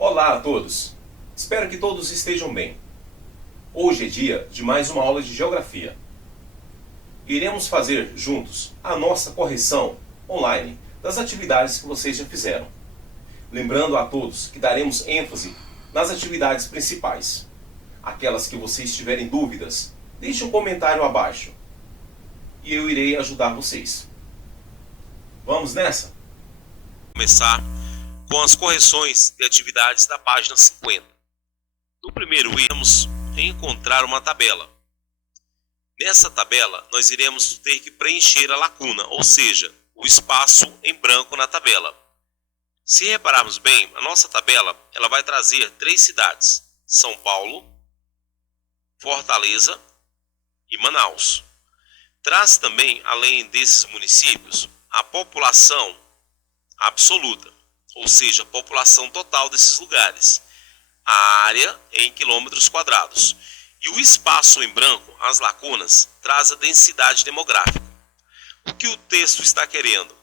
Olá a todos! Espero que todos estejam bem. Hoje é dia de mais uma aula de Geografia. Iremos fazer juntos a nossa correção online das atividades que vocês já fizeram. Lembrando a todos que daremos ênfase nas atividades principais. Aquelas que vocês tiverem dúvidas, deixe um comentário abaixo e eu irei ajudar vocês. Vamos nessa? Começar com as correções de atividades da página 50. No primeiro iremos encontrar uma tabela. Nessa tabela nós iremos ter que preencher a lacuna, ou seja, o espaço em branco na tabela. Se repararmos bem, a nossa tabela ela vai trazer 3 cidades: São Paulo, Fortaleza e Manaus. Traz também, além desses municípios, a população absoluta, ou seja, a população total desses lugares, a área em quilômetros quadrados. E o espaço em branco, as lacunas, traz a densidade demográfica. O que o texto está querendo?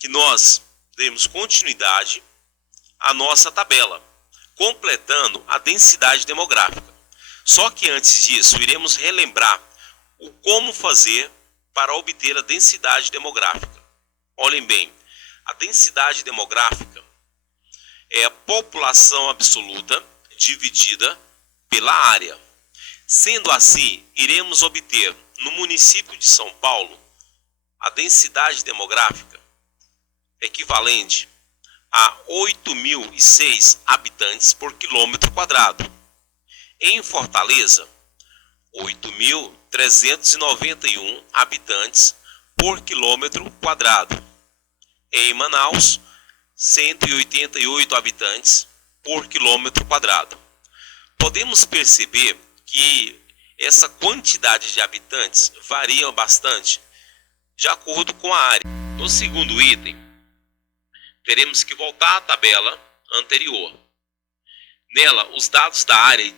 Que nós demos continuidade à nossa tabela, completando a densidade demográfica. Só que antes disso, iremos relembrar o como fazer para obter a densidade demográfica. Olhem bem, a densidade demográfica é a população absoluta dividida pela área. Sendo assim, iremos obter no município de São Paulo a densidade demográfica equivalente a 8.006 habitantes por quilômetro quadrado. Em Fortaleza, 8.391 habitantes por quilômetro quadrado. Em Manaus, 188 habitantes por quilômetro quadrado. Podemos perceber que essa quantidade de habitantes varia bastante de acordo com a área. No segundo item, teremos que voltar à tabela anterior. Nela, os dados da área e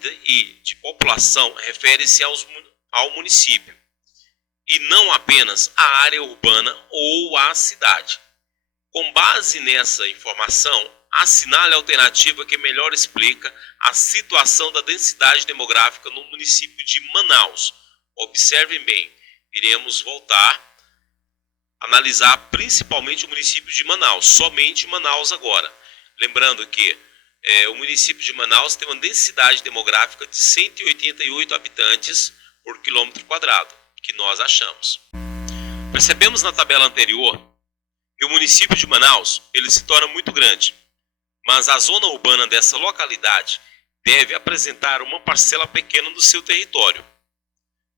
de população referem-se ao município, e não apenas à área urbana ou à cidade. Com base nessa informação, assinale a alternativa que melhor explica a situação da densidade demográfica no município de Manaus. Observem bem, iremos voltar a analisar principalmente o município de Manaus, somente Manaus agora. Lembrando que o município de Manaus tem uma densidade demográfica de 188 habitantes por quilômetro quadrado, que nós achamos. Percebemos na tabela anterior que o município de Manaus ele se torna muito grande, mas a zona urbana dessa localidade deve apresentar uma parcela pequena do seu território,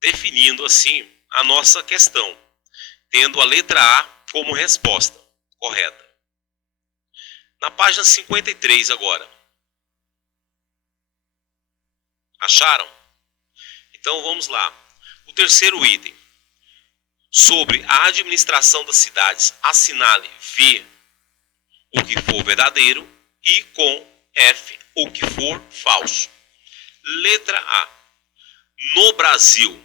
definindo assim a nossa questão, tendo a letra A como resposta correta. Na página 53 agora. Acharam? Então vamos lá. O terceiro item. Sobre a administração das cidades, assinale V o que for verdadeiro e com F o que for falso. Letra A. No Brasil,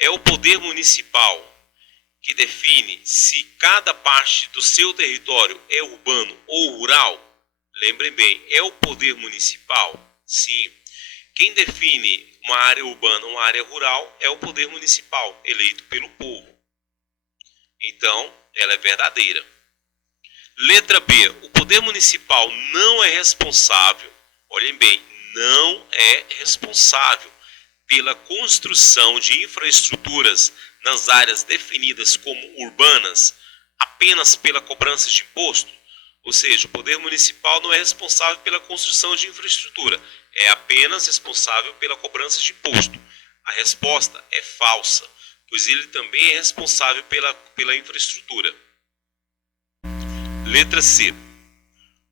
é o poder municipal que define se cada parte do seu território é urbano ou rural. Lembrem bem, é o poder municipal? Sim. Quem define uma área urbana ou uma área rural é o poder municipal, eleito pelo povo. Então, ela é verdadeira. Letra B. O poder municipal não é responsável, olhem bem, não é responsável pela construção de infraestruturas nas áreas definidas como urbanas, apenas pela cobrança de imposto. Ou seja, o poder municipal não é responsável pela construção de infraestrutura, é apenas responsável pela cobrança de imposto. A resposta é falsa, pois ele também é responsável pela infraestrutura. Letra C.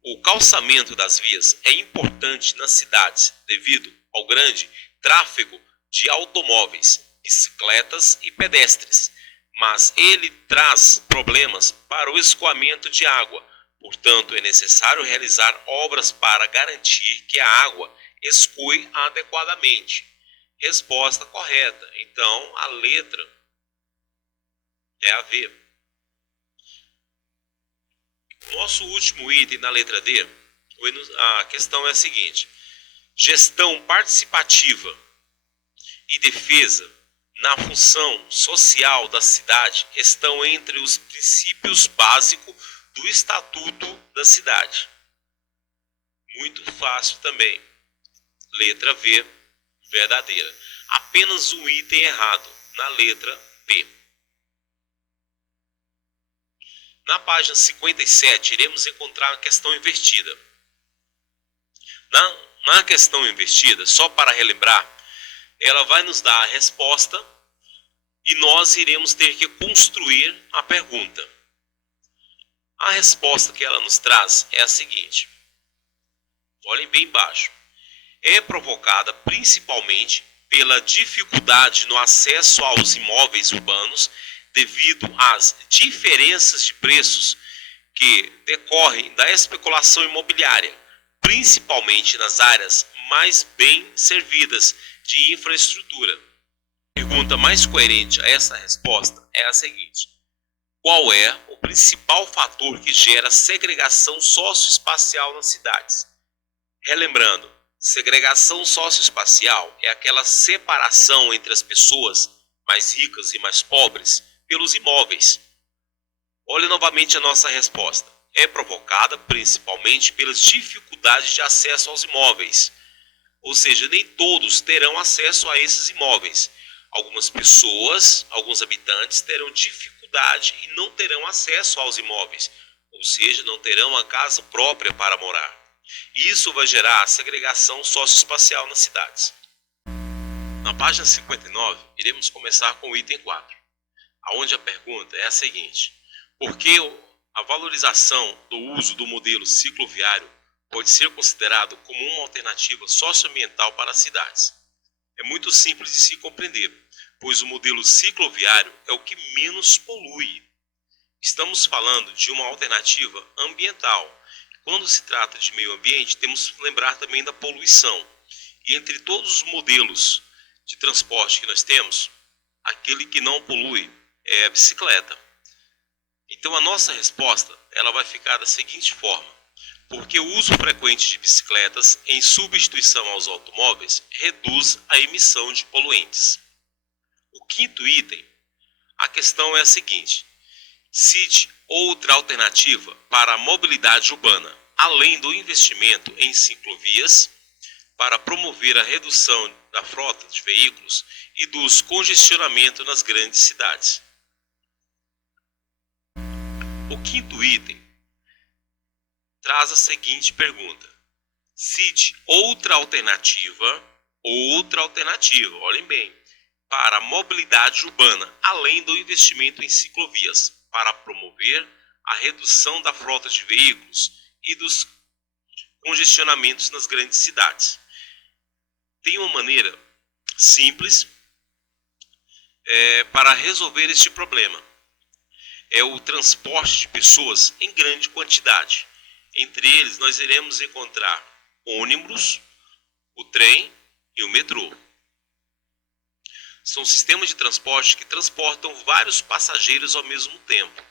O calçamento das vias é importante nas cidades devido ao grande tráfego de automóveis, bicicletas e pedestres, mas ele traz problemas para o escoamento de água. Portanto, é necessário realizar obras para garantir que a água escoe adequadamente. Resposta correta. Então, a letra é a V. Nosso último item na letra D, A questão é a seguinte: gestão participativa e defesa na função social da cidade estão entre os princípios básicos do Estatuto da cidade. Muito fácil também. Letra V, verdadeira. Apenas um item errado, na letra B. Na página 57, iremos encontrar a questão invertida. Na questão invertida, só para relembrar, ela vai nos dar a resposta e nós iremos ter que construir a pergunta. A resposta que ela nos traz é a seguinte. Olhem bem embaixo. É provocada principalmente pela dificuldade no acesso aos imóveis urbanos devido às diferenças de preços que decorrem da especulação imobiliária, principalmente nas áreas mais bem servidas de infraestrutura. A pergunta mais coerente a essa resposta é a seguinte: qual é o principal fator que gera segregação socioespacial nas cidades? Relembrando, segregação socioespacial é aquela separação entre as pessoas mais ricas e mais pobres pelos imóveis. Olhe novamente a nossa resposta. É provocada principalmente pelas dificuldades de acesso aos imóveis. Ou seja, nem todos terão acesso a esses imóveis. Algumas pessoas, alguns habitantes terão dificuldade e não terão acesso aos imóveis. Ou seja, não terão a casa própria para morar. Isso vai gerar segregação socioespacial nas cidades. Na página 59, iremos começar com o item 4, onde a pergunta é a seguinte: por que a valorização do uso do modelo cicloviário pode ser considerado como uma alternativa socioambiental para as cidades? É muito simples de se compreender, pois o modelo cicloviário é o que menos polui. Estamos falando de uma alternativa ambiental. Quando se trata de meio ambiente, temos que lembrar também da poluição. E entre todos os modelos de transporte que nós temos, aquele que não polui é a bicicleta. Então a nossa resposta ela vai ficar da seguinte forma: porque o uso frequente de bicicletas em substituição aos automóveis reduz a emissão de poluentes. O quinto item, a questão é a seguinte: cite outra alternativa para a mobilidade urbana, além do investimento em ciclovias, para promover a redução da frota de veículos e dos congestionamentos nas grandes cidades. O quinto item traz a seguinte pergunta: cite outra alternativa, olhem bem, para a mobilidade urbana, além do investimento em ciclovias, para promover a redução da frota de veículos e dos congestionamentos nas grandes cidades. Tem uma maneira simples para resolver este problema. É o transporte de pessoas em grande quantidade. Entre eles, nós iremos encontrar ônibus, o trem e o metrô. São sistemas de transporte que transportam vários passageiros ao mesmo tempo.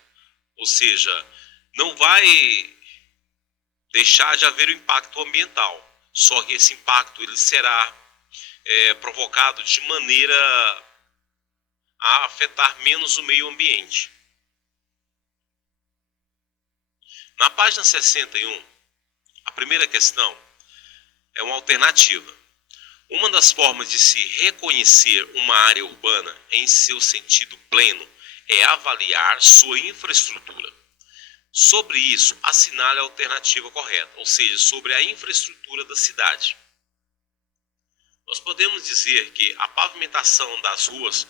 Ou seja, não vai deixar de haver o impacto ambiental. Só que esse impacto ele será provocado de maneira a afetar menos o meio ambiente. Na página 61, a primeira questão é uma alternativa. Uma das formas de se reconhecer uma área urbana em seu sentido pleno é avaliar sua infraestrutura. Sobre isso, assinale a alternativa correta, ou seja, sobre a infraestrutura da cidade. Nós podemos dizer que a pavimentação das ruas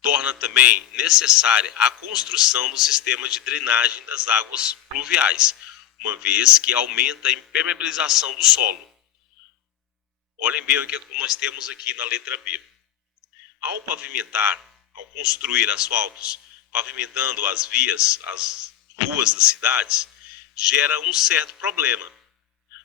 torna também necessária a construção do sistema de drenagem das águas pluviais, uma vez que aumenta a impermeabilização do solo. Olhem bem o que nós temos aqui na letra B. Ao pavimentar, ao construir asfaltos, pavimentando as vias, as ruas das cidades, gera um certo problema: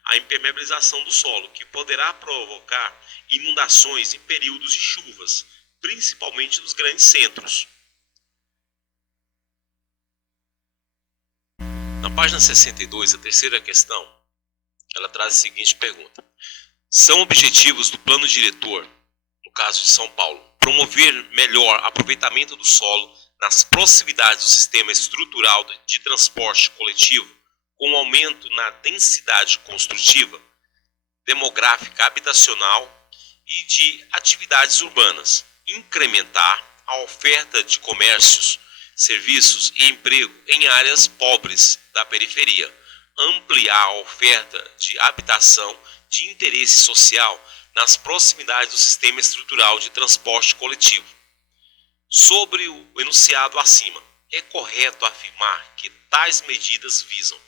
a impermeabilização do solo, que poderá provocar inundações em períodos de chuvas, principalmente nos grandes centros. Na página 62, a terceira questão, Ela traz a seguinte pergunta: são objetivos do plano diretor, no caso de São Paulo, promover melhor aproveitamento do solo nas proximidades do sistema estrutural de transporte coletivo, com aumento na densidade construtiva, demográfica, habitacional e de atividades urbanas, incrementar a oferta de comércios, serviços e emprego em áreas pobres da periferia, ampliar a oferta de habitação de interesse social nas proximidades do sistema estrutural de transporte coletivo. Sobre o enunciado acima, é correto afirmar que tais medidas visam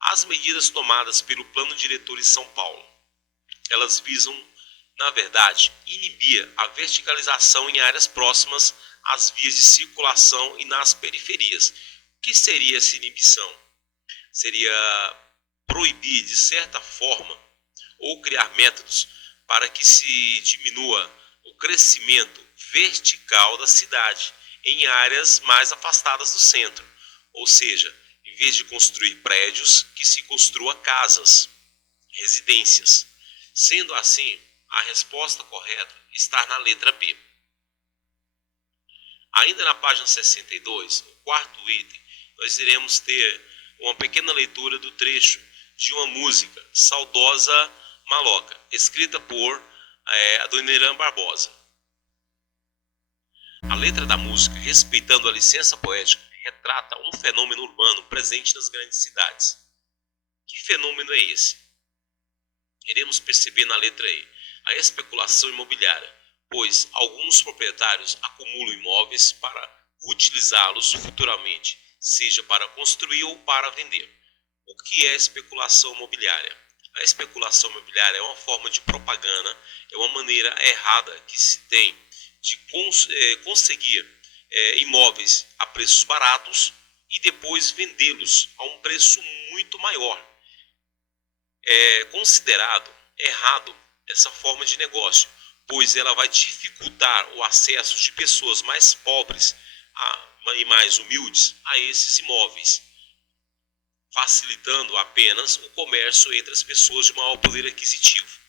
as medidas tomadas pelo Plano Diretor em São Paulo. Elas visam, na verdade, inibir a verticalização em áreas próximas às vias de circulação e nas periferias. O que seria essa inibição? Seria proibir, de certa forma, ou criar métodos para que se diminua o crescimento vertical da cidade em áreas mais afastadas do centro. Ou seja, em vez de construir prédios, que se construa casas, residências. Sendo assim, a resposta correta está na letra B. Ainda na página 62, o quarto item, nós iremos ter uma pequena leitura do trecho de uma música, Saudosa Maloca, escrita por Adoniran Barbosa. A letra da música, respeitando a licença poética, retrata um fenômeno urbano presente nas grandes cidades. Que fenômeno é esse? Iremos perceber na letra E, a especulação imobiliária, pois alguns proprietários acumulam imóveis para utilizá-los futuramente, seja para construir ou para vender. O que é especulação imobiliária? A especulação imobiliária é uma forma de propaganda, é uma maneira errada que se tem de conseguir imóveis a preços baratos e depois vendê-los a um preço muito maior. É considerado errado essa forma de negócio, pois ela vai dificultar o acesso de pessoas mais pobres e mais humildes a esses imóveis, facilitando apenas o comércio entre as pessoas de maior poder aquisitivo.